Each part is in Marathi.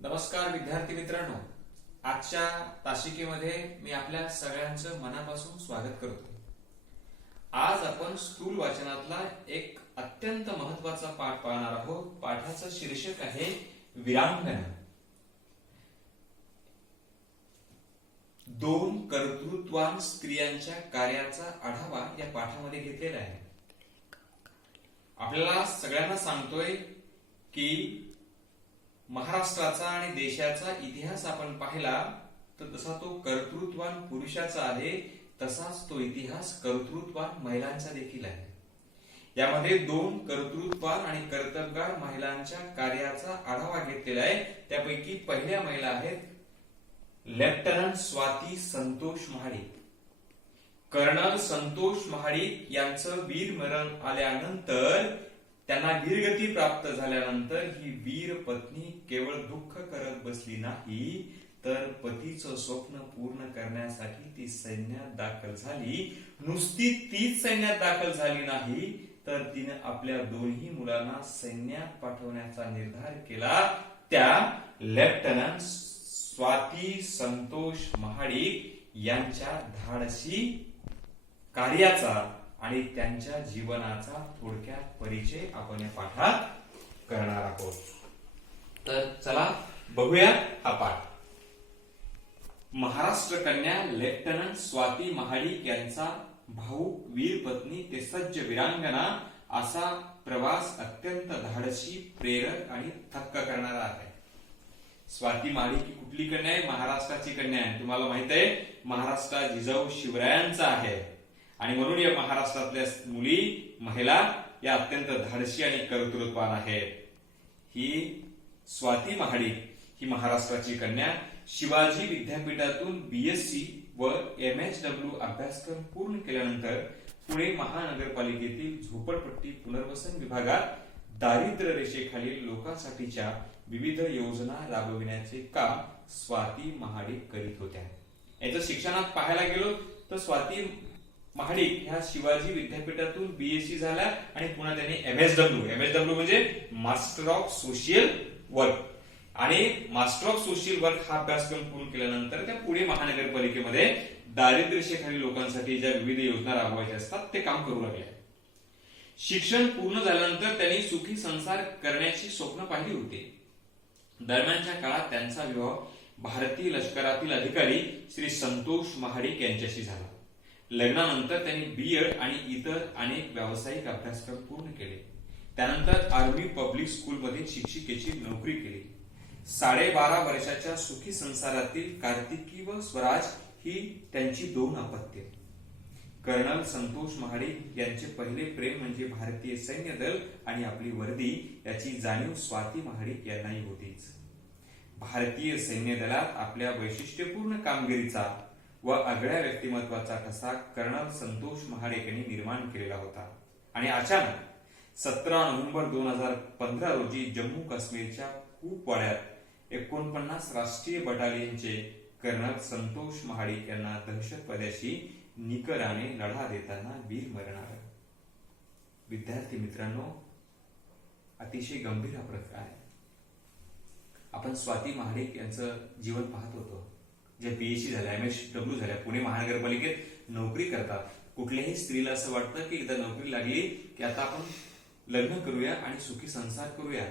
नमस्कार विद्यार्थी मित्रांनो, आजच्या तासिकेमध्ये मी आपल्या सगळ्यांचं मनापासून स्वागत करतो। आज आपण स्थूल वाचनातला एक अत्यंत महत्त्वाचा पाठ पाहणार आहोत। पाठाचं शीर्षक आहे वीरांगना। दोन कर्तृत्ववान स्त्रियांच्या कार्याचा आढावा या पाठामध्ये घेतलेला आहे। आपल्याला सगळ्यांना सांगतोय की महाराष्ट्राचा आणि देशाचा इतिहास आपण पाहिला तर जसा तो कर्तृत्ववान पुरुषाचा आहे तसाच तो इतिहास कर्तृत्ववान महिलांचा देखील आहे। यामध्ये दोन कर्तृत्ववान आणि कर्तबगार महिलांच्या कार्याचा आढावा घेतलेला आहे। त्यापैकी पहिल्या महिला आहेत लेफ्टनंट स्वाती संतोष महाडिक। कर्नल संतोष महाडिक यांचं वीरमरण आल्यानंतर त्यांना वीरगती प्राप्त झाल्यानंतर ही वीर पत्नी केवळ दुःख करत बसली नाही तर पतीचं स्वप्न पूर्ण करण्यासाठी ती सैन्यात दाखल झाली। नुसती तीच सैन्यात दाखल झाली नाही तर तिने आपल्या दोन्ही मुलांना सैन्यात पाठवण्याचा निर्धार केला। त्या लेफ्टनंट स्वाती संतोष महाडिक यांच्या धाडसी कार्याचा आणि त्यांच्या जीवनाचा थोडक्यात परिचय आपण या पाठात करणार आहोत। तर चला बघूया हा पाठ। महाराष्ट्र कन्या लेफ्टनंट स्वाती महाडिक यांचा भाऊ, वीर पत्नी ते सज्ज वीरांगना असा प्रवास अत्यंत धाडसी, प्रेरक आणि थक्क करणारा आहे। स्वाती महाडिक ही कुठली कन्या आहे? महाराष्ट्राची कन्या आहे। तुम्हाला माहित आहे महाराष्ट्र जिजाऊ शिवरायांचा आहे आणि म्हणून या महाराष्ट्रातल्या मुली, महिला या अत्यंत धाडसी आणि कर्तृत्ववान आहेत। ही स्वाती महाडिक ही महाराष्ट्राची कन्या शिवाजी विद्यापीठातून बीएससी व MHW अभ्यासक्रम पूर्ण केल्यानंतर पुणे महानगरपालिकेतील झोपडपट्टी पुनर्वसन विभागात दारिद्र्य रेषेखालील लोकांसाठीच्या विविध योजना राबविण्याचे काम स्वाती महाडिक करीत होत्या। याचं शिक्षणात पाहायला गेलो तर स्वाती महाडिक ह्या शिवाजी विद्यापीठातून बीएससी झाल्या आणि पुन्हा त्यांनी MHW म्हणजे मास्टर ऑफ सोशल वर्क आणि मास्टर ऑफ सोशल वर्क हा अभ्यासक्रम पूर्ण केल्यानंतर त्या पुणे महानगरपालिकेमध्ये दारिद्र्य रेषेखालील लोकांसाठी ज्या विविध योजना राबवायच्या असतात ते काम करू लागले। शिक्षण पूर्ण झाल्यानंतर त्यांनी सुखी संसार करण्याची स्वप्न पाहिली होती। दरम्यानच्या काळात त्यांचा विवाह भारतीय लष्करातील अधिकारी श्री संतोष महाडिक यांच्याशी झाला। लग्नानंतर त्यांनी बीएड आणि इतर अनेक व्यावसायिक अभ्यासक्रम पूर्ण केले। त्यानंतर आर्मी पब्लिक स्कूल मध्ये शिक्षिकेची नोकरी केली। 12.5 वर्षाच्या सुखी संसारातील कार्तिकी व स्वराज ही त्यांची 2 अपत्ये। कर्नल संतोष महाडिक यांचे पहिले प्रेम म्हणजे भारतीय सैन्य दल आणि आपली वर्दी याची जाणीव स्वाती महाडिक यांनाही होतीच। भारतीय सैन्य दलात आपल्या वैशिष्ट्यपूर्ण कामगिरीचा व आगळ्या व्यक्तिमत्वाचा ठसा कर्नल संतोष महाडिक यांनी निर्माण केलेला होता आणि अचानक 17 नोव्हेंबर 2015 रोजी जम्मू काश्मीरच्या कुपवाड्यात 49 राष्ट्रीय बटालियनचे कर्नल संतोष महाडिक यांना दहशतवाद्याशी निकराने लढा देताना वीरमरण आलं। विद्यार्थी मित्रांनो, अतिशय गंभीर हा प्रकार आहे। आपण स्वाती महाडिक यांचं जीवन पाहत होतो, जे बीएससी झाल्या, MHW झाल्या, पुणे महानगरपालिकेत नोकरी करतात। कुठल्याही स्त्रीला असं वाटतं की एकदा नोकरी लागली की आता आपण लग्न करूया आणि सुखी संसार करूया।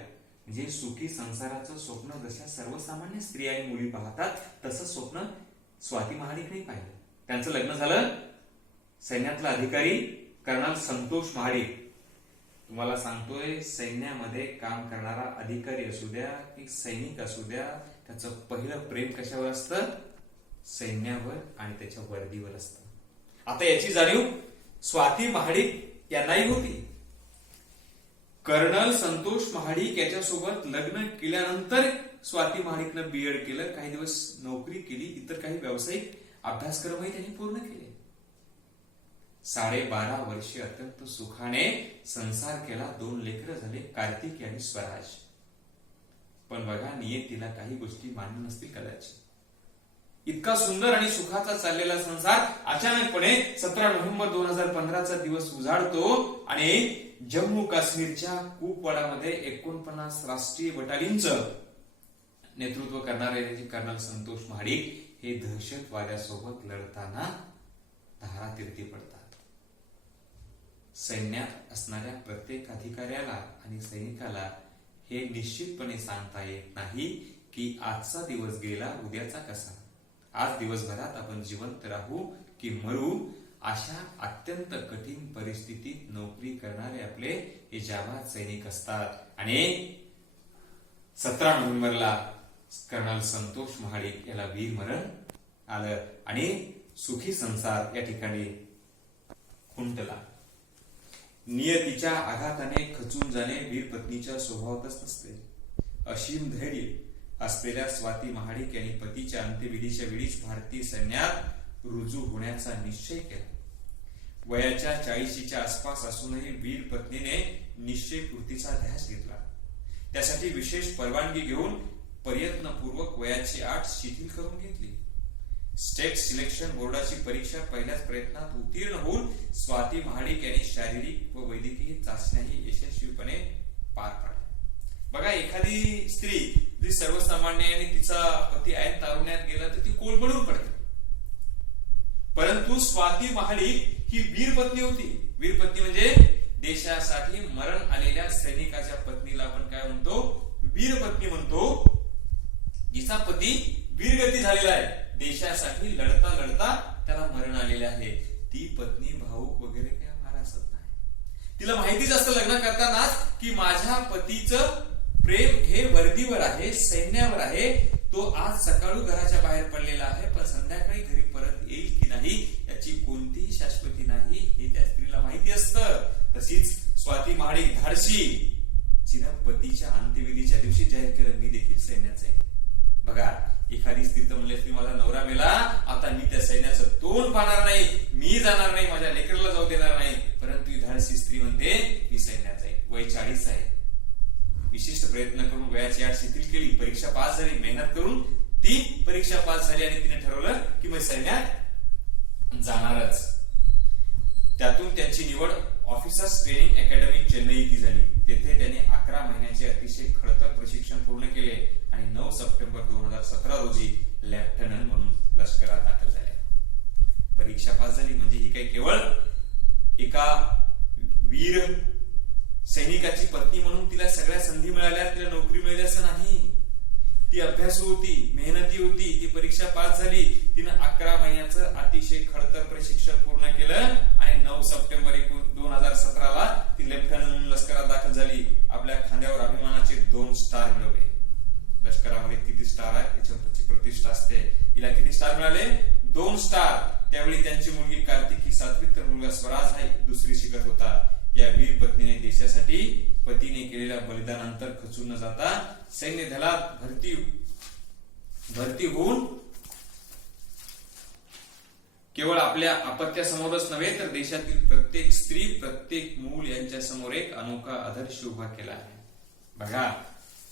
म्हणजे सुखी संसाराचं स्वप्न जशा सर्वसामान्य स्त्रिया आणि मुली पाहतात तसं स्वप्न स्वाती महाडिक नाही पाहिलं। त्यांचं लग्न झालं सैन्यातला अधिकारी कर्नल संतोष महाडिक। तुम्हाला सांगतोय, सैन्यामध्ये काम करणारा अधिकारी असू द्या की सैनिक असू द्या, त्याचं पहिलं प्रेम कशावर असतं? सैन्यावर आणि त्याच्या वर्दीवर असतं। आता याची जाणीव स्वाती महाडिक यांनाही होती। कर्नल संतोष महाडिक याच्यासोबत लग्न केल्यानंतर स्वाती महाडिकनं बीएड केलं, काही दिवस नोकरी केली, इतर काही व्यावसायिक अभ्यासक्रमही त्यांनी पूर्ण केले। 12.5 वर्षे अत्यंत सुखाने संसार केला। 2 लेकरं झाले, कार्तिकी आणि स्वराज। पण बघा, नियतीला काही गोष्टी मान्य नसतील कदाचित। इतका सुंदर आणि सुखाचा चाललेला संसार अचानकपणे 17 नोव्हेंबर 2015 चा दिवस उजाडतो आणि जम्मू काश्मीरच्या कुपवाडामध्ये 49 राष्ट्रीय बटालियनचं नेतृत्व करणारे कर्नल संतोष महाडिक हे दहशतवाद्यासोबत लढताना धारातीर्थी पडतात. सैन्यात असणाऱ्या प्रत्येक अधिकाऱ्याला आणि सैनिकाला हे निश्चितपणे सांगता येत नाही की आजचा दिवस गेला उद्याचा कसा. आज दिवसभरात आपण जिवंत राहू की मरू, अशा अत्यंत कठीण परिस्थितीत नोकरी करणारे आपले हे जाबाज सैनिक असतात. आणि 17 नोव्हेंबरला कर्नल संतोष महाडिक याला वीरमरण आलं आणि सुखी संसार या ठिकाणी खुंटला. नियतीच्या आघाताने खचून जाणे वीरपत्नीच्या स्वभावातच नसते. असीम धैर्य असलेल्या स्वाती महाडिक यांनी पतीच्या अंत्यविधीच्या वेळीच भारतीय सैन्यात रुजू होण्याचा निश्चय केला. वयाच्या 40च्या आसपास असूनही वीर पत्नीने निश्चयपूर्तीचा ध्यास घेतला. त्यासाठी विशेष परवानगी घेऊन प्रयत्नपूर्वक वयाची अट शिथिल करून घेतली. स्टेट सिलेक्शन बोर्डाची परीक्षा पहिल्याच प्रयत्नात उत्तीर्ण होऊन स्वाती महाडिक यांनी शारीरिक व वैद्यकीय चाचण्याही यशस्वीपणे पार पाडल्या. बघा, एखादी स्त्री जी सर्वसामान्य आणि तिचा पती ऐन तारुण्यात गेला तर ती कोलमडून पडते, परंतु स्वाती महाडिक ही वीरपत्नी होती. वीरपत्नी म्हणजे देशासाठी मरण आलेल्या सैनिकाच्या पत्नीला आपण काय म्हणतो? वीरपत्नी म्हणतो. जिचा पती वीरगती झालेला आहे, देशासाठी लढता लढता त्याला मरण आलेले आहे, ती पत्नी भाऊक वगैरे काय फार असत नाही. तिला माहितीच असतं लग्न करतानाच की माझ्या पतीचं प्रेम हे वर्दीवर आहे, सैन्यावर आहे. तो आज सकाळी घराच्या बाहेर पडलेला आहे, पण संध्याकाळी घरी परत येईल की नाही याची कोणतीही शाश्वती नाही हे त्या स्त्रीला माहिती असतं. तशीच स्वाती महाडिक धाडशी, जिने पतीच्या अंत्यविधीच्या दिवशी जाहीर केलं मी देखील सैन्यात जाईल. बघा, एखादी स्त्री तर म्हणली असती माझा नवरा मेला, आता मी त्या सैन्याचं तोंड पाहणार नाही, मी जाणार नाही, माझ्या लेकराला जाऊ देणार नाही. परंतु ही धाडसी स्त्री म्हणते मी सैन्यात जाईल. वय 40 आहे. विशिष्ट प्रयत्न करून वयाची अट शिथिल केली, परीक्षा पास झाली, मेहनत करून ती परीक्षा पास झाली आणि तिने ठरवलं की मी सैन्यात जाणारच. त्यातून त्यांची निवड ऑफिसर्स ट्रेनिंग अकॅडमी चेन्नई इथे झाली. तेथे त्यांनी 11 महिन्याचे अतिशय खडतर प्रशिक्षण पूर्ण केले आणि 9 सप्टेंबर 2017 रोजी लेफ्टनंट म्हणून लष्करात दाखल झाले. परीक्षा पास झाली म्हणजे ही काही केवळ एका वीर सैनिकाची पत्नी म्हणून तिला सगळ्या संधी मिळाल्या, तिला नोकरी मिळाली असं नाही. ती अभ्यासू होती, मेहनती होती, ती परीक्षा पास झाली. तिनं 11 महिन्याचं अतिशय खडतर प्रशिक्षण पूर्ण केलं आणि 9 सप्टेंबर 2017ला ती लेफ्टनंट लष्करात दाखल झाली. आपल्या खांद्यावर अभिमानाचे 2 स्टार मिळवले. लष्करामध्ये किती स्टार आहेत याच्यावर त्याची प्रतिष्ठा असते. हिला किती स्टार मिळाले? 2 स्टार. त्यावेळी त्यांची मुलगी कार्तिकी 7वी तर मुलगा स्वराज हा 2री शिकत होता. या वीर पत्नीने देशासाठी पतीने केलेल्या बलिदानानंतर खचून न जाता सैन्य दलात भरती होऊन केवळ आपल्या अपत्यासमोरच नव्हे तर देशातील प्रत्येक स्त्री, प्रत्येक मूल यांच्या समोर एक अनोखा आदर्श उभा केला आहे. बघा,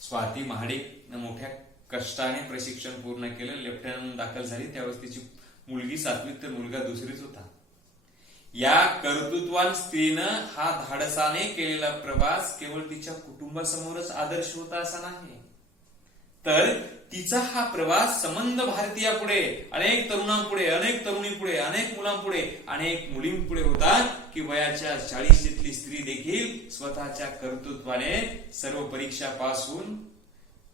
स्वाती महाडिक मोठ्या कष्टाने प्रशिक्षण पूर्ण केलं, लेफ्टनंट दाखल झाली. त्यावेळेस तिची मुलगी 7वीत तर मुलगा 2रीत होता. या कर्तृत्वान स्त्रीनं हा धाडसाने केलेला प्रवास केवळ तिच्या कुटुंबासमोरच आदर्श होता असा नाही, तर तिचा हा प्रवास संबंध भारतीयापुढे, अनेक तरुणांपुढे, अनेक तरुणींपुढे, अनेक मुलांपुढे, अनेक मुलींपुढे होता की वयाच्या 40शीतली स्त्री देखील स्वतःच्या कर्तृत्वाने सर्व परीक्षा पास होऊन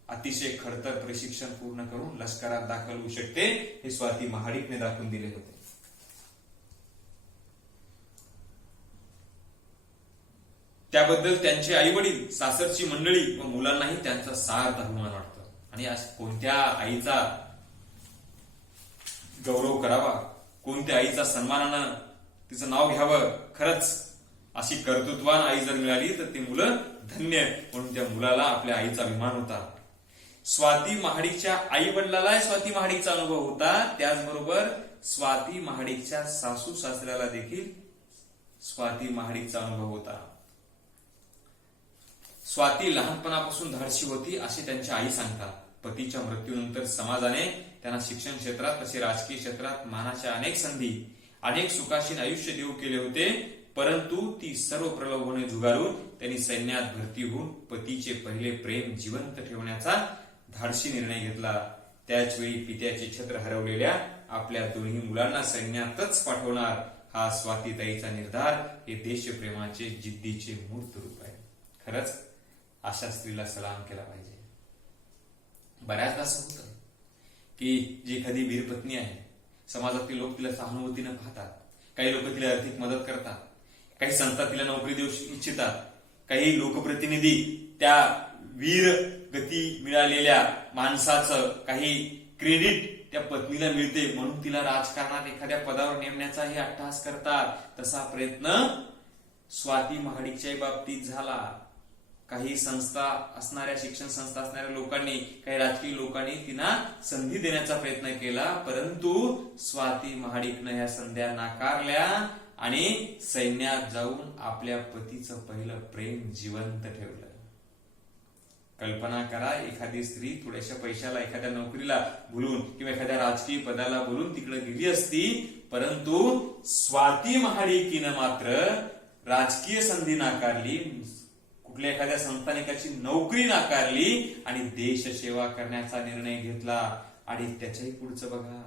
अतिशय खडतर प्रशिक्षण पूर्ण करून लष्करात दाखल होऊ शकते. हे स्वाती महाडिकने दाखवून दिले होते. त्याबद्दल त्यांचे आई वडील, सासरची मंडळी व मुलांनाही त्यांचा सार्थ अभिमान वाटतो. आणि आज कोणत्या आईचा गौरव करावा, कोणत्या आईचा सन्मानानं तिचं नाव घ्यावं. खरंच अशी कर्तृत्वान आई जर मिळाली तर ते मुलं धन्य, म्हणून त्या मुलाला आपल्या आईचा अभिमान होता. स्वाती महाडिकच्या आई वडिलाला स्वाती महाडिकचा अनुभव होता. त्याचबरोबर स्वाती महाडिकच्या सासू सासऱ्याला देखील स्वाती महाडिकचा अनुभव होता. स्वाती लहानपणापासून धाडशी होती असे त्यांच्या आई सांगतात. पतीच्या मृत्यूनंतर समाजाने त्यांना शिक्षण क्षेत्रात तसे राजकीय क्षेत्रात मानाच्या अनेक संधी, अनेक सुखाशीन आयुष्य देऊ केले होते, परंतु ती सर्व प्रलोभने झुगारून त्यांनी सैन्यात भरती होऊन पतीचे पहिले प्रेम जिवंत ठेवण्याचा धाडसी निर्णय घेतला. त्याच वेळी पित्याचे छत्र हरवलेल्या आपल्या दोन्ही मुलांना सैन्यातच पाठवणार हा स्वातीताईचा निर्धार हे देशप्रेमाचे जिद्दीचे मूर्त रूप आहे. खरंच अशा स्त्रीला सलाम केला पाहिजे. बऱ्याचदा असं होतं की जी एखादी वीरपत्नी आहे, समाजातील लोक तिला सहानुभूतीनं पाहतात, काही लोक तिला आर्थिक मदत करतात, काही संस्था तिला नोकरी देऊ इच्छितात, काही लोकप्रतिनिधी त्या वीर गती मिळालेल्या माणसाचं काही क्रेडिट त्या पत्नीला मिळते म्हणून तिला राजकारणात एखाद्या पदावर नेमण्याचाही अट्टहास करतात. तसा प्रयत्न स्वाती महाडिकच्या बाबतीत झाला. काही संस्था असणाऱ्या, शिक्षण संस्था असणाऱ्या लोकांनी, काही राजकीय लोकांनी तिला संधी देण्याचा प्रयत्न केला, परंतु स्वाती महाडिकनं ह्या संध्या नाकारल्या आणि सैन्यात जाऊन आपल्या पतीचं पहिलं प्रेम जिवंत ठेवलं. कल्पना करा, एखादी स्त्री थोड्याशा पैशाला, एखाद्या नोकरीला बोलून किंवा एखाद्या राजकीय पदाला बोलून तिकडे गेली असती, परंतु स्वाती महाडिकीनं मात्र राजकीय संधी नाकारली, कुठल्या एखाद्या संस्थानिकाची नोकरी नाकारली आणि देशसेवा करण्याचा निर्णय घेतला. आणि त्याच्याही पुढचं बघा,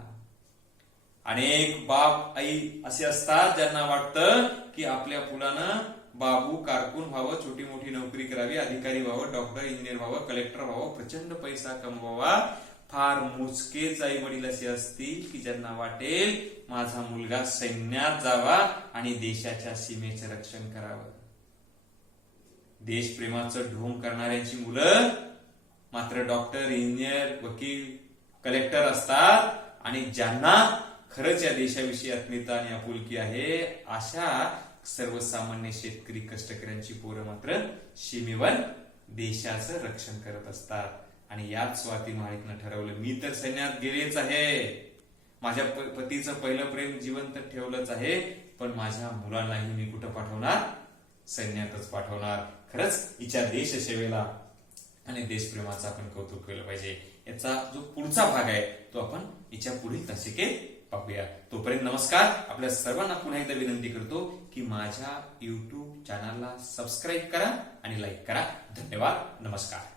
अनेक बाप आई असे असतात ज्यांना वाटतं की आपल्या मुलानं बाबू कारकून व्हावं, छोटी मोठी नोकरी करावी, अधिकारी व्हावं, डॉक्टर, इंजिनियर व्हावं, कलेक्टर व्हावं, प्रचंड पैसा कमवावा. फार मोजकेच आई वडील असे असतील की ज्यांना वाटेल माझा मुलगा सैन्यात जावा आणि देशाच्या सीमेचे रक्षण करावं. देशप्रेमाचं ढोंग करणाऱ्यांची मुलं मात्र डॉक्टर, इंजिनियर, वकील, कलेक्टर असतात. आणि ज्यांना खरंच या देशाविषयी आत्मीयता आणि आपुलकी आहे अशा सर्वसामान्य शेतकरी कष्टकऱ्यांची पोरं मात्र सीमेवर देशाचं रक्षण करत असतात. आणि याच स्वाती महाडिकनं ठरवलं, मी तर सैन्यात गेलेच आहे, माझ्या पतीचं पहिलं प्रेम जिवंत ठेवलंच आहे, पण माझ्या मुलांनाही मी कुठं पाठवणार, सैन्यातच पाठवणार. खरंच हिच्या देशसेवेला आणि देशप्रेमाचं आपण कौतुक केलं पाहिजे. याचा जो पुढचा भाग आहे तो आपण हिच्या पुढील तासिकेत पाहूया. तोपर्यंत नमस्कार. आपल्या सर्वांना पुन्हा एकदा विनंती करतो की माझ्या YouTube चॅनलला सबस्क्राईब करा आणि लाईक करा. धन्यवाद. नमस्कार.